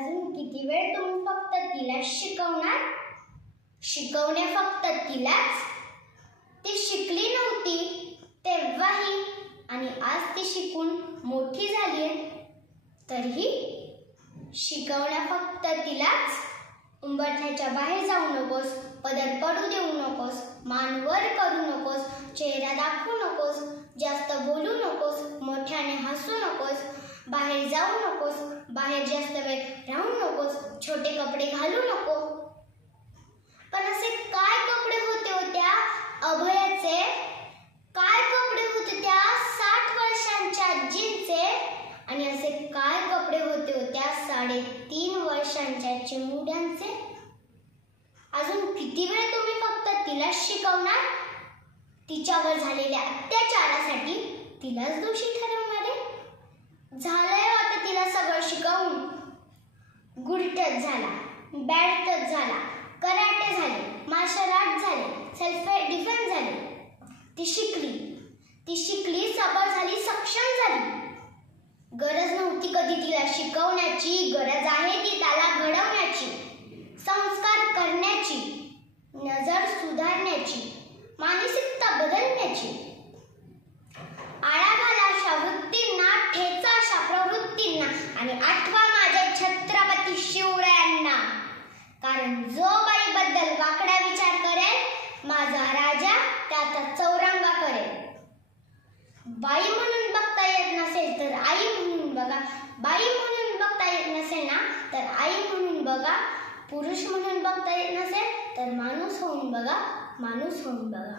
अजून किती वेळ तुम्ही फक्त तिला शिकवणार? शिकवणे फक्त तिलाच? ती शिकली नव्हती तेव्हाही आणि आज ती शिकून मोठी झालीये तरीही शिकवण्या फक्त तिलाच. उंबरठ्याच्या बाहेर जाऊ नकोस, पदर पडू देऊ नकोस, मान वर करू नकोस, चेहरा दाखवू नकोस, जास्त बोलू नकोस, मोठ्याने हसू नकोस, बाहेर जाऊ नकोस, बाहेर जास्त वेळ राहू नकोस, छोटे कपडे घालू नको. पण असे काय कपडे होते हो त्या अभयाचे? काय कपडे होते त्या 60 वर्षांच्या आजींचे? आणि असे काय कपडे होते हो त्या 3.5 वर्षांच्या चिमुरड्यांचे? अजून किती वेळ तुम्ही फक्त तिलाच शिकवणार? तिच्यावर झालेल्या अत्याचारासाठी तिलाच दोषी ठरवणार आहे? झालंय आता तिला सगळं शिकवून. गुड टच झाला, बॅड टच झाला, कराटे झाले, मार्शल आर्ट झाले, सेल्फ डिफेन्स झाले. ती शिकली, सबळ झाली, सक्षम झाली. गरज नव्हती कधी तिला शिकवण्याची, गरज आहे ती त्याला घडवण्याची, संस्कार करण्याची, नजर सुधारण्याची, मानसिकता बदलण्याची. आळा घाला अशा वृत्तींना, ठेचा अशा प्रवृत्तींना आणि आठवा माझ्या छत्रपती शिवरायांना. कारण जो बाईबद्दल वाकडा विचार करेल माझा राजा त्याचा चौरंगा करेल. बाई म्हणून बघता येत नसेल तर आई म्हणून बघा. बाई म्हणून बघता येत नसेल ना तर आई म्हणून बघा. पुरुष म्हणून बघता येत नसेल तर माणूस होऊन बघा. माणूस होऊन बघा.